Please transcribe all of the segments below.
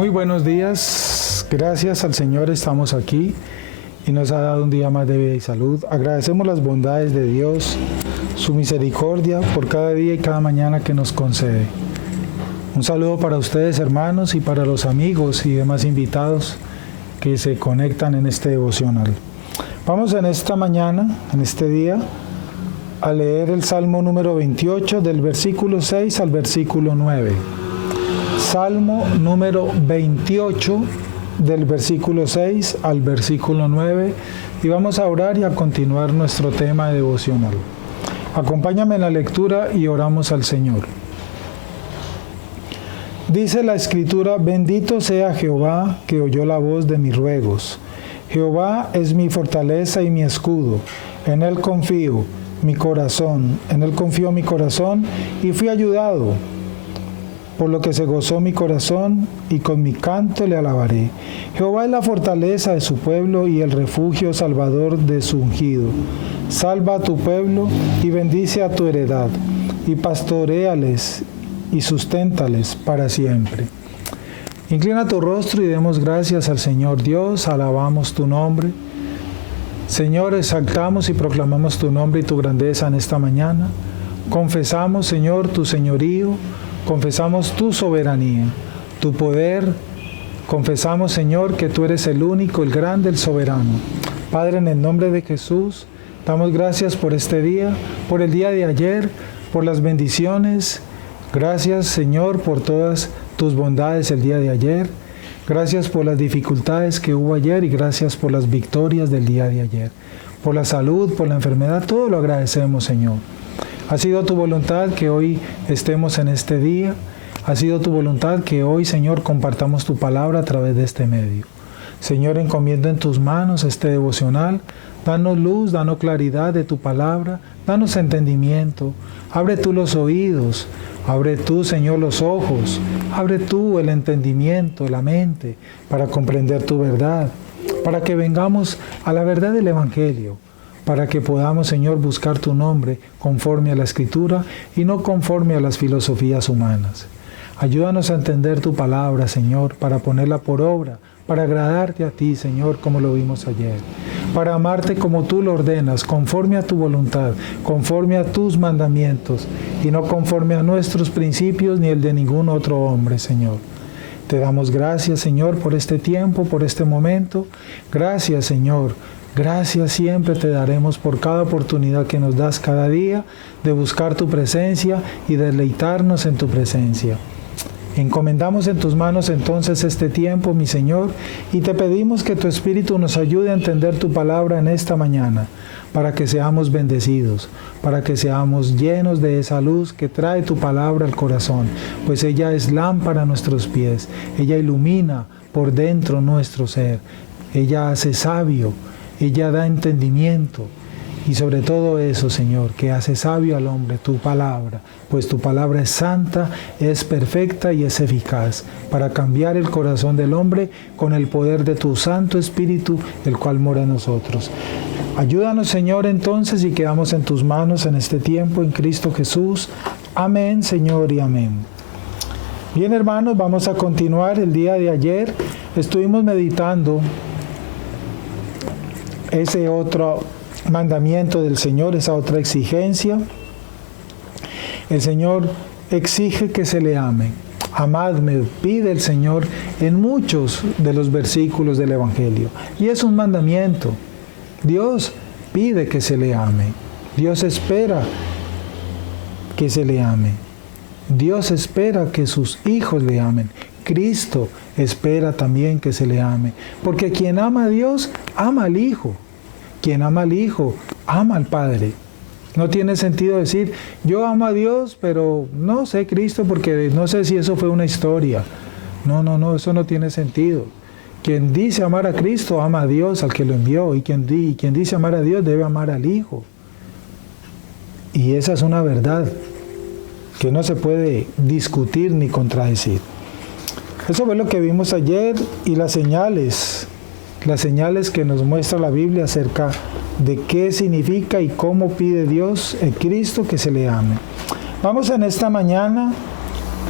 Muy buenos días, gracias al Señor estamos aquí y nos ha dado un día más de vida y salud. Agradecemos las bondades de Dios, su misericordia por cada día y cada mañana que nos concede. Un saludo para ustedes, hermanos, y para los amigos y demás invitados que se conectan en este devocional. Vamos en esta mañana, en este día, a leer el Salmo número 28 del versículo 6 al versículo 9. Salmo número 28 del versículo 6 al versículo 9 y vamos a orar y a continuar nuestro tema devocional. Acompáñame en la lectura y oramos al Señor. Dice la Escritura: bendito sea Jehová que oyó la voz de mis ruegos. Jehová es mi fortaleza y mi escudo, en él confío mi corazón, en él confió mi corazón y fui ayudado. Por lo que se gozó mi corazón y con mi canto le alabaré. Jehová es la fortaleza de su pueblo y el refugio salvador de su ungido. Salva a tu pueblo y bendice a tu heredad, y pastoréales y susténtales para siempre. Inclina tu rostro y demos gracias al Señor Dios, alabamos tu nombre. Señor, exaltamos y proclamamos tu nombre y tu grandeza en esta mañana. Confesamos, Señor, tu señorío. Confesamos tu soberanía, tu poder. Confesamos, Señor, que tú eres el único, el grande, el soberano. Padre, en el nombre de Jesús, damos gracias por este día, por el día de ayer, por las bendiciones. Gracias, Señor, por todas tus bondades el día de ayer. Gracias por las dificultades que hubo ayer y gracias por las victorias del día de ayer. Por la salud, por la enfermedad, todo lo agradecemos, Señor. Ha sido tu voluntad que hoy estemos en este día. Ha sido tu voluntad que hoy, Señor, compartamos tu palabra a través de este medio. Señor, encomiendo en tus manos este devocional. Danos luz, danos claridad de tu palabra. Danos entendimiento. Abre tú los oídos. Abre tú, Señor, los ojos. Abre tú el entendimiento, la mente, para comprender tu verdad. Para que vengamos a la verdad del Evangelio. Para que podamos, Señor, buscar tu nombre conforme a la Escritura y no conforme a las filosofías humanas. Ayúdanos a entender tu palabra, Señor, para ponerla por obra, para agradarte a ti, Señor, como lo vimos ayer, para amarte como tú lo ordenas, conforme a tu voluntad, conforme a tus mandamientos y no conforme a nuestros principios ni el de ningún otro hombre, Señor. Te damos gracias, Señor, por este tiempo, por este momento. Gracias, Señor. Gracias siempre te daremos por cada oportunidad que nos das cada día de buscar tu presencia y deleitarnos en tu presencia. Encomendamos en tus manos entonces este tiempo, mi Señor, y te pedimos que tu Espíritu nos ayude a entender tu palabra en esta mañana, para que seamos bendecidos, para que seamos llenos de esa luz que trae tu palabra al corazón, pues ella es lámpara a nuestros pies, ella ilumina por dentro nuestro ser, ella hace sabio, ella da entendimiento y sobre todo eso, Señor, que hace sabio al hombre, tu palabra, pues tu palabra es santa, es perfecta y es eficaz para cambiar el corazón del hombre con el poder de tu Santo Espíritu, el cual mora en nosotros. Ayúdanos, Señor, entonces, y quedamos en tus manos en este tiempo, en Cristo Jesús. Amén, Señor, y amén. Bien, hermanos, vamos a continuar. El día de ayer estuvimos meditando ese otro mandamiento del Señor, esa otra exigencia. El Señor exige que se le ame. Amadme, pide el Señor en muchos de los versículos del Evangelio. Y es un mandamiento. Dios pide que se le ame. Dios espera que se le ame. Dios espera que sus hijos le amen. Cristo espera también que se le ame, porque quien ama a Dios, ama al Hijo. Quien ama al Hijo, ama al Padre. No tiene sentido decir, yo amo a Dios, pero no sé Cristo, porque no sé si eso fue una historia. No, eso no tiene sentido. Quien dice amar a Cristo, ama a Dios, al que lo envió, y quien dice amar a Dios, debe amar al Hijo. Y esa es una verdad que no se puede discutir ni contradecir. Eso fue lo que vimos ayer y las señales que nos muestra la Biblia acerca de qué significa y cómo pide Dios en Cristo que se le ame. Vamos en esta mañana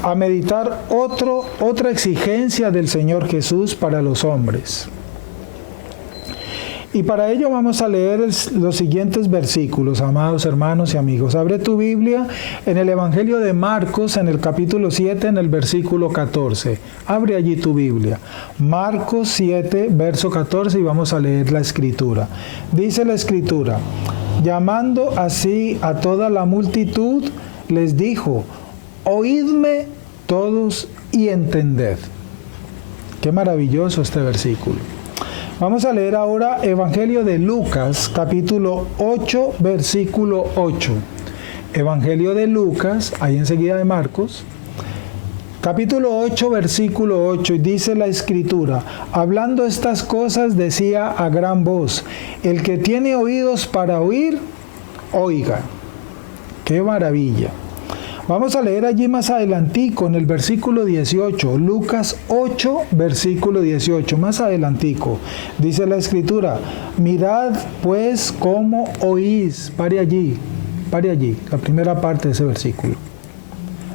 a meditar otra exigencia del Señor Jesús para los hombres. Y para ello vamos a leer los siguientes versículos, amados hermanos y amigos. Abre tu Biblia en el Evangelio de Marcos, en el capítulo 7, en el versículo 14. Abre allí tu Biblia. Marcos 7, verso 14, y vamos a leer la Escritura. Dice la Escritura: llamando así a toda la multitud, les dijo: oídme todos y entended. Qué maravilloso este versículo. Vamos a leer ahora Evangelio de Lucas, capítulo 8, versículo 8. Evangelio de Lucas, ahí enseguida de Marcos, capítulo 8, versículo 8, y dice la Escritura: hablando estas cosas decía a gran voz: el que tiene oídos para oír, oiga. ¡Qué maravilla! Vamos a leer allí más adelantico, en el versículo 18, Lucas 8, versículo 18, más adelantico, dice la Escritura: mirad pues cómo oís. Pare allí, la primera parte de ese versículo.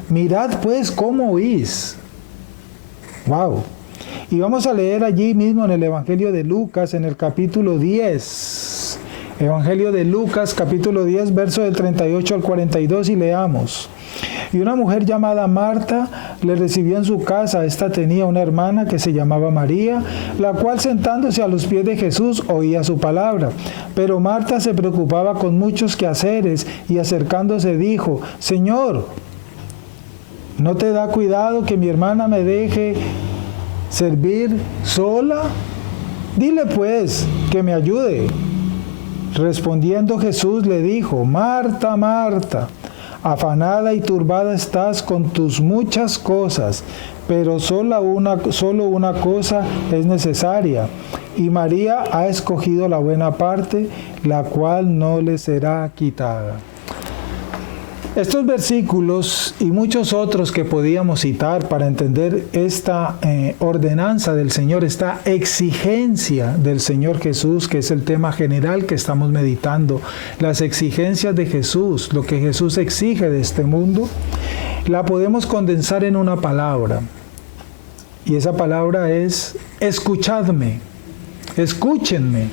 Mirad pues cómo oís. ¡Wow! Y vamos a leer allí mismo en el Evangelio de Lucas, en el capítulo 10. Evangelio de Lucas, capítulo 10, verso del 38 al 42, y leamos. Y una mujer llamada Marta le recibió en su casa. Esta tenía una hermana que se llamaba María, la cual sentándose a los pies de Jesús oía su palabra. Pero Marta se preocupaba con muchos quehaceres y acercándose dijo: Señor, ¿no te da cuidado que mi hermana me deje servir sola? Dile pues que me ayude. Respondiendo Jesús le dijo: Marta, Marta, afanada y turbada estás con tus muchas cosas, pero solo una cosa es necesaria, y María ha escogido la buena parte, la cual no le será quitada. Estos versículos y muchos otros que podíamos citar para entender esta ordenanza del Señor, esta exigencia del Señor Jesús, que es el tema general que estamos meditando, las exigencias de Jesús, lo que Jesús exige de este mundo, la podemos condensar en una palabra. Y esa palabra es: escuchadme, escúchenme,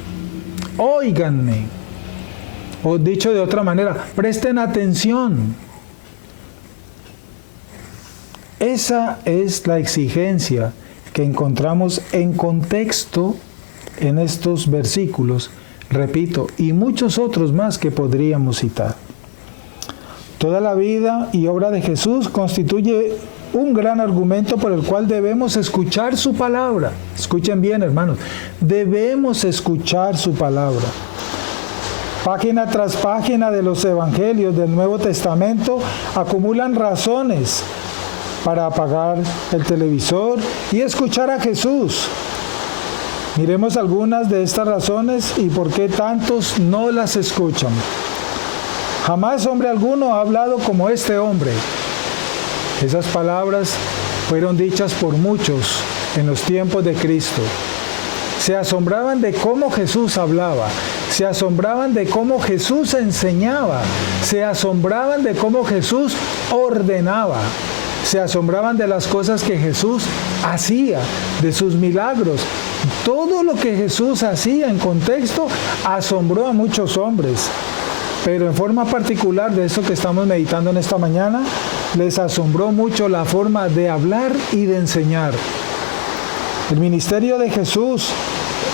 óiganme. O dicho de otra manera, presten atención. Esa es la exigencia que encontramos en contexto en estos versículos, repito, y muchos otros más que podríamos citar. Toda la vida y obra de Jesús constituye un gran argumento por el cual debemos escuchar su palabra. Escuchen bien, hermanos, debemos escuchar su palabra. Página tras página de los evangelios del Nuevo Testamento acumulan razones para apagar el televisor y escuchar a Jesús. Miremos algunas de estas razones y por qué tantos no las escuchan. Jamás hombre alguno ha hablado como este hombre. Esas palabras fueron dichas por muchos en los tiempos de Cristo. Se asombraban de cómo Jesús hablaba, se asombraban de cómo Jesús enseñaba, se asombraban de cómo Jesús ordenaba, se asombraban de las cosas que Jesús hacía, de sus milagros. Todo lo que Jesús hacía en contexto asombró a muchos hombres, pero en forma particular de eso que estamos meditando en esta mañana, les asombró mucho la forma de hablar y de enseñar. El ministerio de Jesús,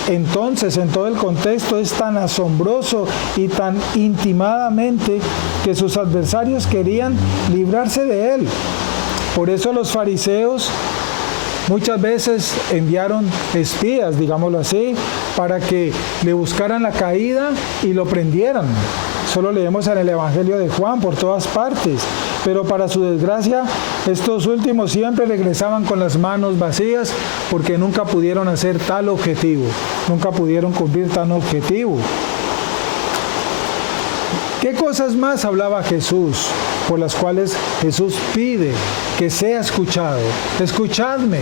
entonces, en todo el contexto, es tan asombroso y tan intimadamente que sus adversarios querían librarse de él. Por eso los fariseos muchas veces enviaron espías, digámoslo así, para que le buscaran la caída y lo prendieran. Solo leemos en el Evangelio de Juan por todas partes. Pero para su desgracia, estos últimos siempre regresaban con las manos vacías porque nunca pudieron hacer tal objetivo, nunca pudieron cumplir tal objetivo. ¿Qué cosas más hablaba Jesús por las cuales Jesús pide que sea escuchado? Escuchadme,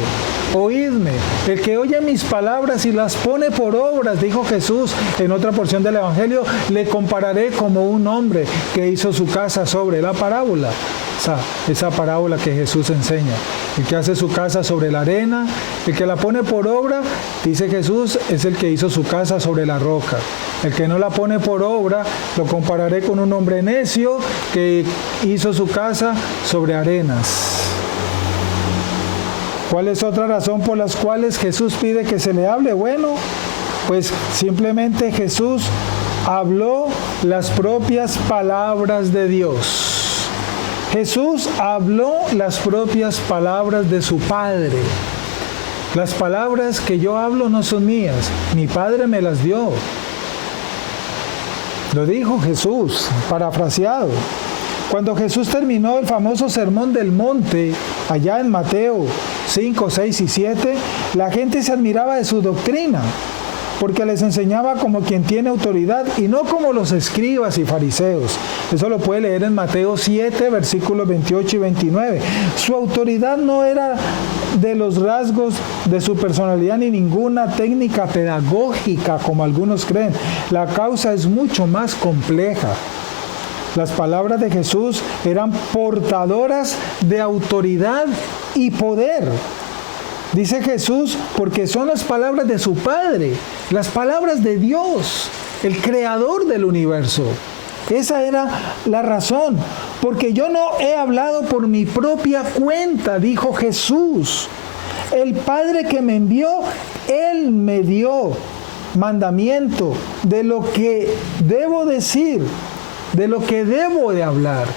oídme. El que oye mis palabras y las pone por obras, dijo Jesús en otra porción del Evangelio, le compararé como un hombre que hizo su casa sobre la parábola. Esa parábola que Jesús enseña. El que hace su casa sobre la arena, el que la pone por obra, dice Jesús, es el que hizo su casa sobre la roca. El que no la pone por obra, lo compararé con un hombre necio que hizo su casa sobre arenas. ¿Cuál es otra razón por las cuales Jesús pide que se le hable? Bueno, pues simplemente Jesús habló las propias palabras de Dios. Jesús habló las propias palabras de su Padre. Las palabras que yo hablo no son mías, mi Padre me las dio. Lo dijo Jesús, parafraseado. Cuando Jesús terminó el famoso Sermón del Monte, allá en Mateo 5, 6 y 7, la gente se admiraba de su doctrina, porque les enseñaba como quien tiene autoridad y no como los escribas y fariseos. Eso lo puede leer en Mateo 7, versículos 28 y 29. Su autoridad no era de los rasgos de su personalidad ni ninguna técnica pedagógica, como algunos creen. La causa es mucho más compleja. Las palabras de Jesús eran portadoras de autoridad y poder. Dice Jesús, porque son las palabras de su Padre, las palabras de Dios, el creador del universo. Esa era la razón, porque yo no he hablado por mi propia cuenta, dijo Jesús. El Padre que me envió, Él me dio mandamiento de lo que debo decir, de lo que debo de hablar.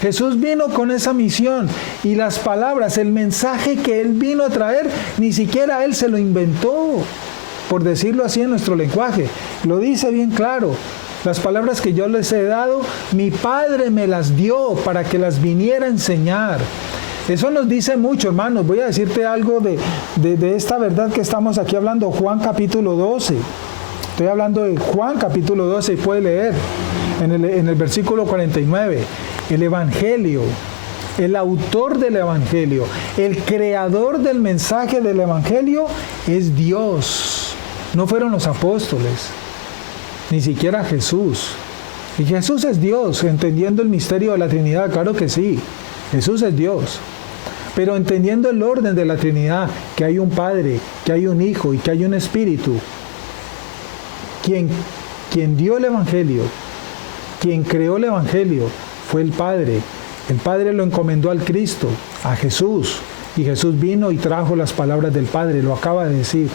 Jesús vino con esa misión y las palabras, el mensaje que Él vino a traer, ni siquiera Él se lo inventó, por decirlo así en nuestro lenguaje. Lo dice bien claro. Las palabras que yo les he dado, mi Padre me las dio para que las viniera a enseñar. Eso nos dice mucho, hermanos. Voy a decirte algo de esta verdad que estamos aquí hablando. Juan capítulo 12. Estoy hablando de Juan capítulo 12 y puede leer en el versículo 49. El Evangelio, el autor del Evangelio, el creador del mensaje del Evangelio es Dios. No fueron los apóstoles, ni siquiera Jesús. Y Jesús es Dios, entendiendo el misterio de la Trinidad, claro que sí. Jesús es Dios. Pero entendiendo el orden de la Trinidad, que hay un Padre, que hay un Hijo y que hay un Espíritu, quien dio el Evangelio, quien creó el Evangelio, fue el Padre. El Padre lo encomendó al Cristo, a Jesús. Y Jesús vino y trajo las palabras del Padre, lo acaba de decir.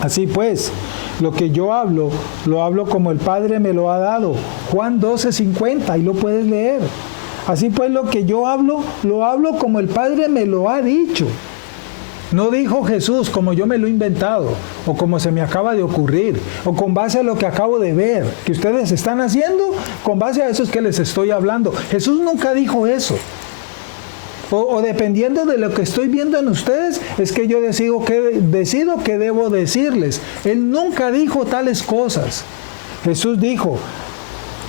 Así pues, lo que yo hablo, lo hablo como el Padre me lo ha dado. Juan 12:50, ahí lo puedes leer. Así pues, lo que yo hablo, lo hablo como el Padre me lo ha dicho. No dijo Jesús como yo me lo he inventado, o como se me acaba de ocurrir, o con base a lo que acabo de ver, que ustedes están haciendo, con base a eso es que les estoy hablando. Jesús nunca dijo eso. O dependiendo de lo que estoy viendo en ustedes, es que yo decido qué debo decirles. Él nunca dijo tales cosas. Jesús dijo,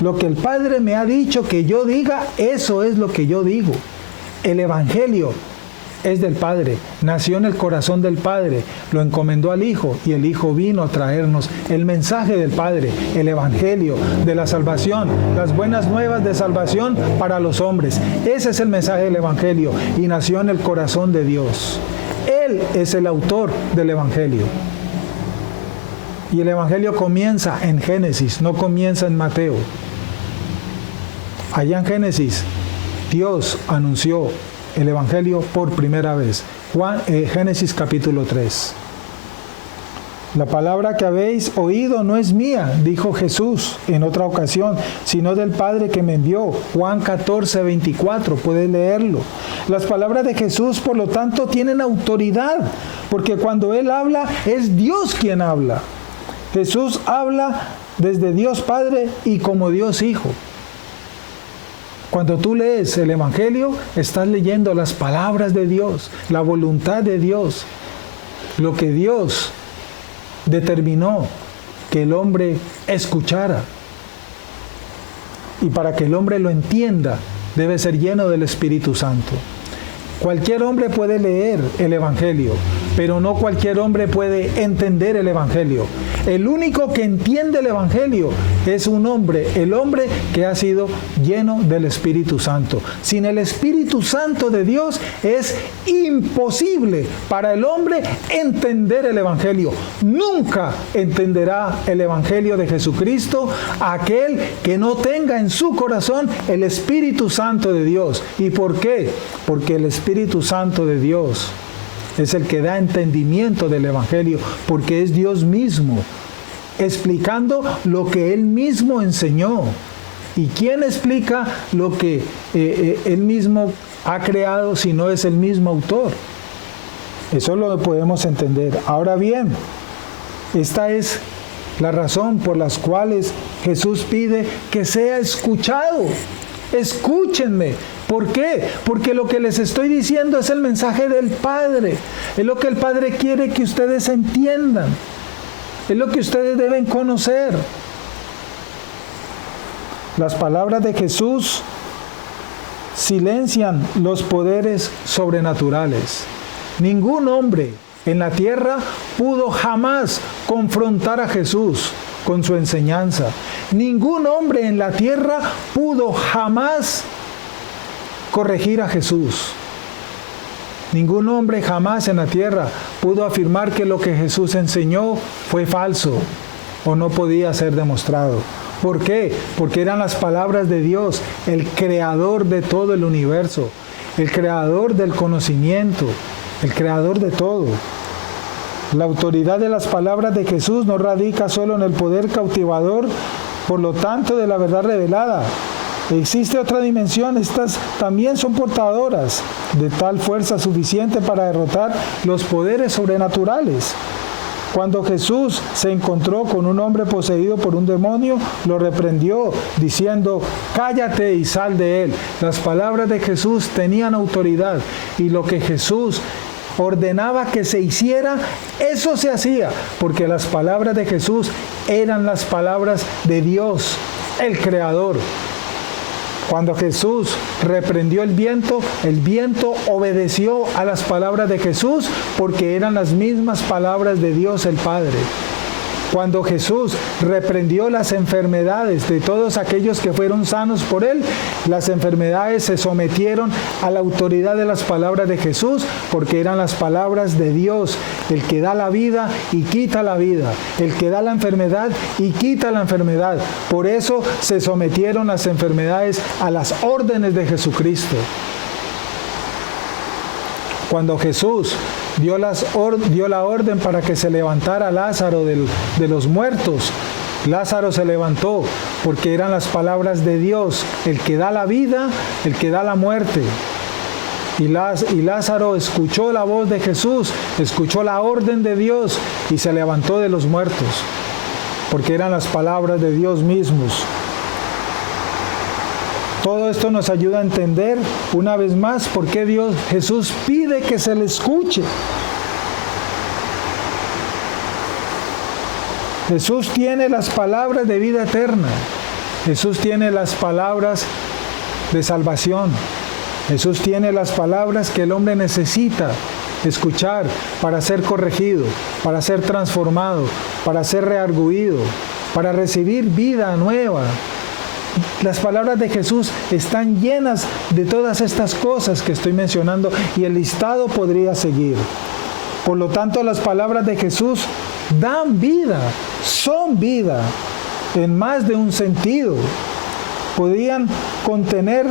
lo que el Padre me ha dicho que yo diga, eso es lo que yo digo. El Evangelio es del Padre, nació en el corazón del Padre, lo encomendó al Hijo y el Hijo vino a traernos el mensaje del Padre, el Evangelio de la salvación, las buenas nuevas de salvación para los hombres. Ese es el mensaje del Evangelio y nació en el corazón de Dios. Él es el autor del Evangelio. Y el Evangelio comienza en Génesis, no comienza en Mateo. Allá en Génesis, Dios anunció el Evangelio por primera vez. Génesis capítulo 3. La palabra que habéis oído no es mía, dijo Jesús en otra ocasión, sino del Padre que me envió. Juan 14:24, puedes leerlo. Las palabras de Jesús, por lo tanto, tienen autoridad, porque cuando Él habla, es Dios quien habla. Jesús habla desde Dios Padre y como Dios Hijo. Cuando tú lees el Evangelio, estás leyendo las palabras de Dios, la voluntad de Dios, lo que Dios determinó que el hombre escuchara. Y para que el hombre lo entienda, debe ser lleno del Espíritu Santo. Cualquier hombre puede leer el Evangelio, pero no cualquier hombre puede entender el Evangelio. El único que entiende el Evangelio es un hombre, el hombre que ha sido lleno del Espíritu Santo. Sin el Espíritu Santo de Dios es imposible para el hombre entender el Evangelio. Nunca entenderá el Evangelio de Jesucristo aquel que no tenga en su corazón el Espíritu Santo de Dios. ¿Y por qué? Porque el Espíritu Santo de Dios es el que da entendimiento del Evangelio, porque es Dios mismo, explicando lo que Él mismo enseñó. ¿Y quién explica lo que Él mismo ha creado si no es el mismo autor? Eso lo podemos entender. Ahora bien, esta es la razón por las cuales Jesús pide que sea escuchado. Escúchenme. ¿Por qué? Porque lo que les estoy diciendo es el mensaje del Padre. Es lo que el Padre quiere que ustedes entiendan. Es lo que ustedes deben conocer. Las palabras de Jesús silencian los poderes sobrenaturales. Ningún hombre en la tierra pudo jamás confrontar a Jesús con su enseñanza. Ningún hombre en la tierra pudo jamás corregir a Jesús. Ningún hombre jamás en la tierra pudo afirmar que lo que Jesús enseñó fue falso o no podía ser demostrado. ¿Por qué? Porque eran las palabras de Dios, el creador de todo el universo, el creador del conocimiento, el creador de todo. La autoridad de las palabras de Jesús no radica solo en el poder cautivador, por lo tanto, de la verdad revelada. Existe otra dimensión, estas también son portadoras de tal fuerza suficiente para derrotar los poderes sobrenaturales. Cuando Jesús se encontró con un hombre poseído por un demonio, lo reprendió diciendo: cállate y sal de él. Las palabras de Jesús tenían autoridad y lo que Jesús ordenaba que se hiciera, eso se hacía, porque las palabras de Jesús eran las palabras de Dios, el Creador. Cuando Jesús reprendió el viento obedeció a las palabras de Jesús porque eran las mismas palabras de Dios el Padre. Cuando Jesús reprendió las enfermedades de todos aquellos que fueron sanos por Él, las enfermedades se sometieron a la autoridad de las palabras de Jesús porque eran las palabras de Dios, el que da la vida y quita la vida, el que da la enfermedad y quita la enfermedad. Por eso se sometieron las enfermedades a las órdenes de Jesucristo. Cuando Jesús dio la orden para que se levantara Lázaro de los muertos, Lázaro se levantó porque eran las palabras de Dios, el que da la vida, el que da la muerte. Y Lázaro escuchó la voz de Jesús, escuchó la orden de Dios y se levantó de los muertos, porque eran las palabras de Dios mismos. Todo esto nos ayuda a entender una vez más por qué Jesús pide que se le escuche. Jesús tiene las palabras de vida eterna. Jesús tiene las palabras de salvación. Jesús tiene las palabras que el hombre necesita escuchar para ser corregido, para ser transformado, para ser rearguido, para recibir vida nueva. Las palabras de Jesús están llenas de todas estas cosas que estoy mencionando y el listado podría seguir. Por lo tanto, las palabras de Jesús dan vida, son vida, en más de un sentido. Podían contener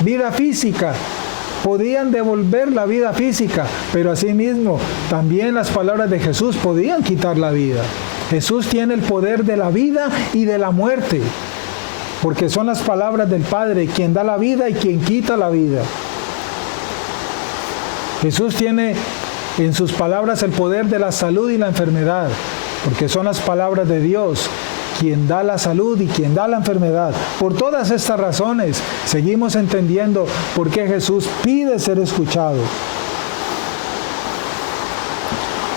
vida física, podían devolver la vida física, pero asimismo también las palabras de Jesús podían quitar la vida. Jesús tiene el poder de la vida y de la muerte, porque son las palabras del Padre quien da la vida y quien quita la vida. Jesús tiene en sus palabras el poder de la salud y la enfermedad, porque son las palabras de Dios quien da la salud y quien da la enfermedad. Por todas estas razones, seguimos entendiendo por qué Jesús pide ser escuchado.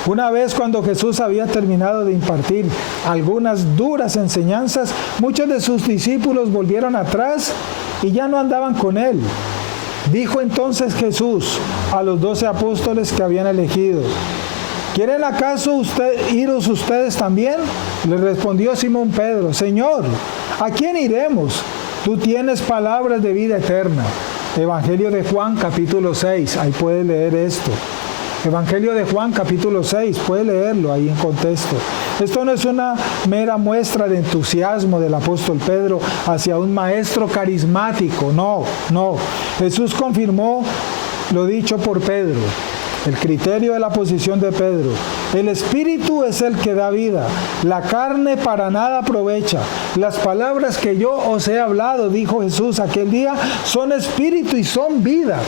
Una vez cuando Jesús había terminado de impartir algunas duras enseñanzas, muchos de sus discípulos volvieron atrás y ya no andaban con él. Dijo entonces Jesús a los 12 apóstoles que habían elegido: ¿quieren acaso iros ustedes también? Le respondió Simón Pedro: Señor, ¿a quién iremos? Tú tienes palabras de vida eterna. Evangelio de Juan, capítulo 6, ahí puede leer esto. Evangelio de Juan, capítulo 6, puede leerlo ahí en contexto. Esto no es una mera muestra de entusiasmo del apóstol Pedro hacia un maestro carismático, no. Jesús confirmó lo dicho por Pedro. El criterio de la posición de Pedro: el Espíritu es el que da vida, la carne para nada aprovecha. Las palabras que yo os he hablado, dijo Jesús aquel día, son espíritu y son vida.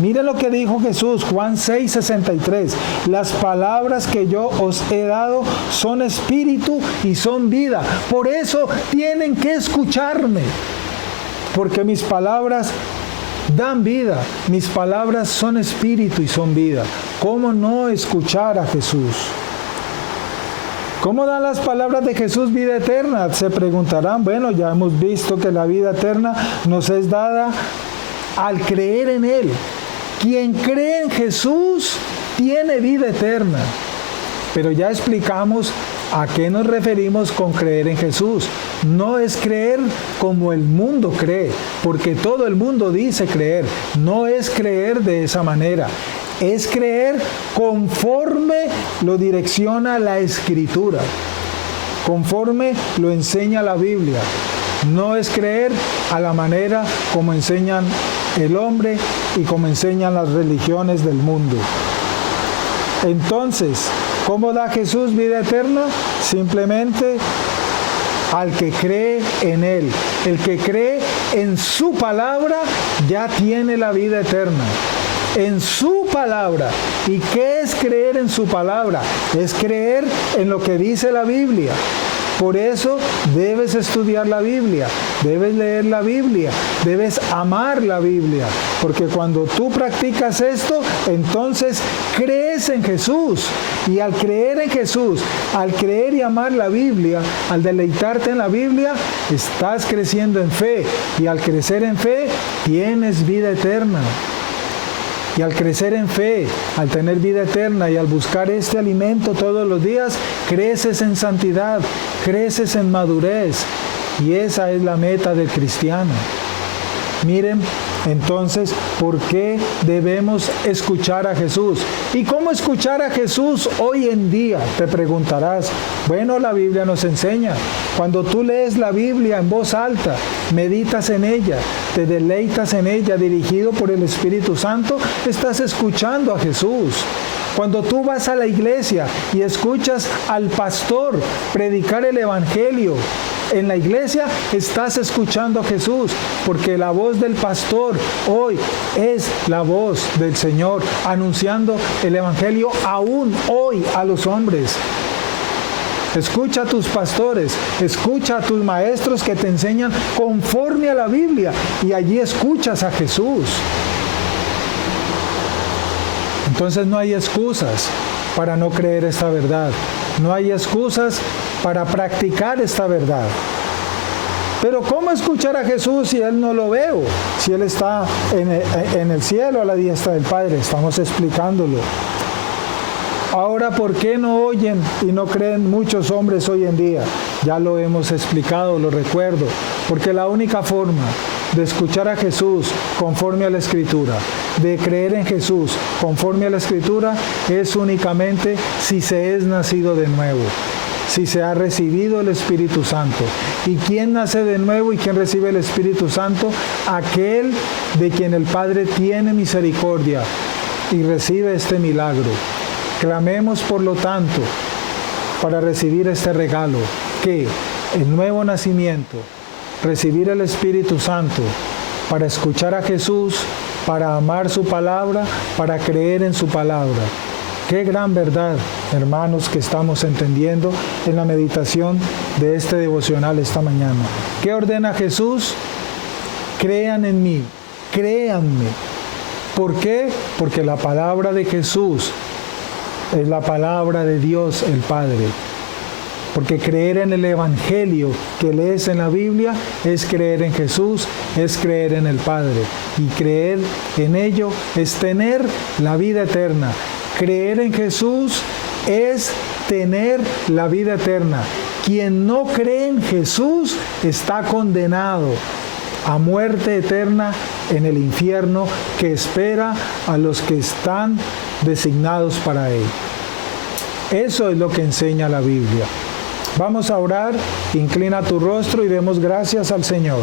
Miren lo que dijo Jesús, Juan 6:63. Las palabras que yo os he dado son espíritu y son vida. Por eso tienen que escucharme, porque mis palabras dan vida, mis palabras son espíritu y son vida. ¿Cómo no escuchar a Jesús? ¿Cómo dan las palabras de Jesús vida eterna? Se preguntarán. Bueno, ya hemos visto que la vida eterna nos es dada al creer en Él. Quien cree en Jesús tiene vida eterna. Pero ya explicamos a qué nos referimos con creer en Jesús. No es creer como el mundo cree, porque todo el mundo dice creer. No es creer de esa manera. Es creer conforme lo direcciona la Escritura, conforme lo enseña la Biblia. No es creer a la manera como enseñan el hombre y como enseñan las religiones del mundo. Entonces, ¿cómo da Jesús vida eterna? Simplemente al que cree en Él. El que cree en su palabra ya tiene la vida eterna. En su palabra. ¿Y qué es creer en su palabra? Es creer en lo que dice la Biblia. Por eso debes estudiar la Biblia, debes leer la Biblia, debes amar la Biblia, porque cuando tú practicas esto, entonces crees en Jesús. Y al creer en Jesús, al creer y amar la Biblia, al deleitarte en la Biblia, estás creciendo en fe. Y al crecer en fe, tienes vida eterna. Y al crecer en fe, al tener vida eterna y al buscar este alimento todos los días, creces en santidad, creces en madurez. Y esa es la meta del cristiano. Miren, entonces, ¿por qué debemos escuchar a Jesús? ¿Y cómo escuchar a Jesús hoy en día? Te preguntarás. Bueno, la Biblia nos enseña. Cuando tú lees la Biblia en voz alta, meditas en ella, te deleitas en ella, dirigido por el Espíritu Santo, estás escuchando a Jesús. Cuando tú vas a la iglesia y escuchas al pastor predicar el Evangelio en la iglesia, estás escuchando a Jesús, porque la voz del pastor hoy es la voz del Señor, anunciando el Evangelio aún hoy a los hombres. Escucha a tus pastores, escucha a tus maestros que te enseñan conforme a la Biblia, y allí escuchas a Jesús. Entonces no hay excusas para no creer esta verdad. No hay excusas para practicar esta verdad. Pero ¿cómo escuchar a Jesús si Él no lo veo? Si Él está en el cielo a la diestra del Padre. Estamos explicándolo. Ahora, ¿por qué no oyen y no creen muchos hombres hoy en día? Ya lo hemos explicado, lo recuerdo. Porque la única forma de escuchar a Jesús conforme a la Escritura, de creer en Jesús conforme a la Escritura, es únicamente si se es nacido de nuevo, si se ha recibido el Espíritu Santo. ¿Y quién nace de nuevo y quién recibe el Espíritu Santo? Aquel de quien el Padre tiene misericordia y recibe este milagro. Clamemos, por lo tanto, para recibir este regalo, que el nuevo nacimiento, recibir el Espíritu Santo, para escuchar a Jesús, para amar su palabra, para creer en su palabra. Qué gran verdad, hermanos, que estamos entendiendo en la meditación de este devocional esta mañana. ¿Qué ordena Jesús? Crean en mí, créanme. ¿Por qué? Porque la palabra de Jesús es la palabra de Dios el Padre. Porque creer en el Evangelio que lees en la Biblia es creer en Jesús, es creer en el Padre. Y creer en ello es tener la vida eterna. Creer en Jesús es tener la vida eterna. Quien no cree en Jesús está condenado a muerte eterna en el infierno que espera a los que están designados para él. Eso es lo que enseña la Biblia. Vamos a orar, inclina tu rostro y demos gracias al Señor.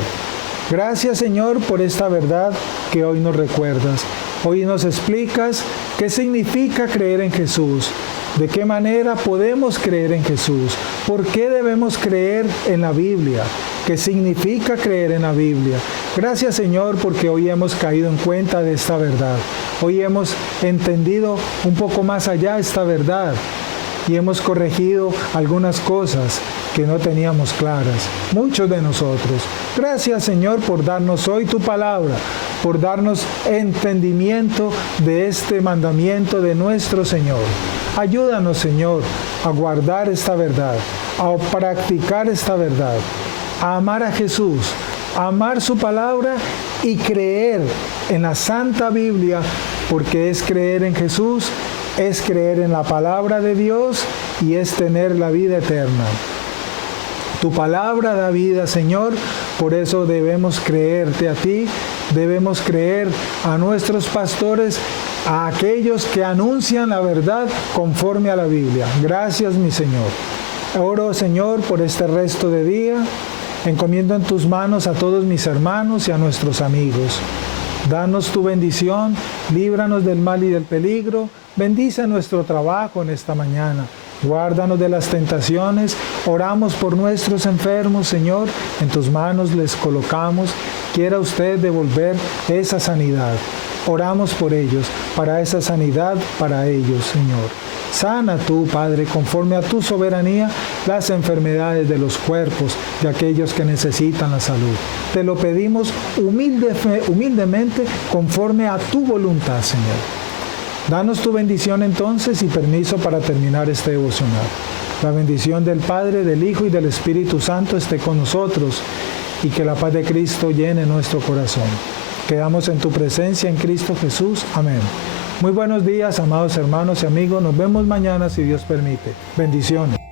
Gracias, Señor, por esta verdad que hoy nos recuerdas. Hoy nos explicas qué significa creer en Jesús, de qué manera podemos creer en Jesús, por qué debemos creer en la Biblia, qué significa creer en la Biblia. Gracias, Señor, porque hoy hemos caído en cuenta de esta verdad. Hoy hemos entendido un poco más allá esta verdad y hemos corregido algunas cosas que no teníamos claras, muchos de nosotros. Gracias, Señor, por darnos hoy tu palabra, por darnos entendimiento de este mandamiento de nuestro Señor. Ayúdanos, Señor, a guardar esta verdad, a practicar esta verdad, a amar a Jesús, a amar su palabra y creer en la Santa Biblia, porque es creer en Jesús, es creer en la palabra de Dios y es tener la vida eterna. Tu palabra da vida, Señor, por eso debemos creerte a ti, debemos creer a nuestros pastores, a aquellos que anuncian la verdad conforme a la Biblia. Gracias, mi Señor. Oro, Señor, por este resto de día. Encomiendo en tus manos a todos mis hermanos y a nuestros amigos. Danos tu bendición, líbranos del mal y del peligro. Bendice nuestro trabajo en esta mañana. Guárdanos de las tentaciones. Oramos por nuestros enfermos, Señor. En tus manos les colocamos. Quiera usted devolver esa sanidad. Oramos por ellos, para esa sanidad, para ellos, Señor. Sana tú, Padre, conforme a tu soberanía, las enfermedades de los cuerpos de aquellos que necesitan la salud. Te lo pedimos humildemente, conforme a tu voluntad, Señor. Danos tu bendición entonces y permiso para terminar este devocional. La bendición del Padre, del Hijo y del Espíritu Santo esté con nosotros y que la paz de Cristo llene nuestro corazón. Quedamos en tu presencia en Cristo Jesús. Amén. Muy buenos días, amados hermanos y amigos. Nos vemos mañana si Dios permite. Bendiciones.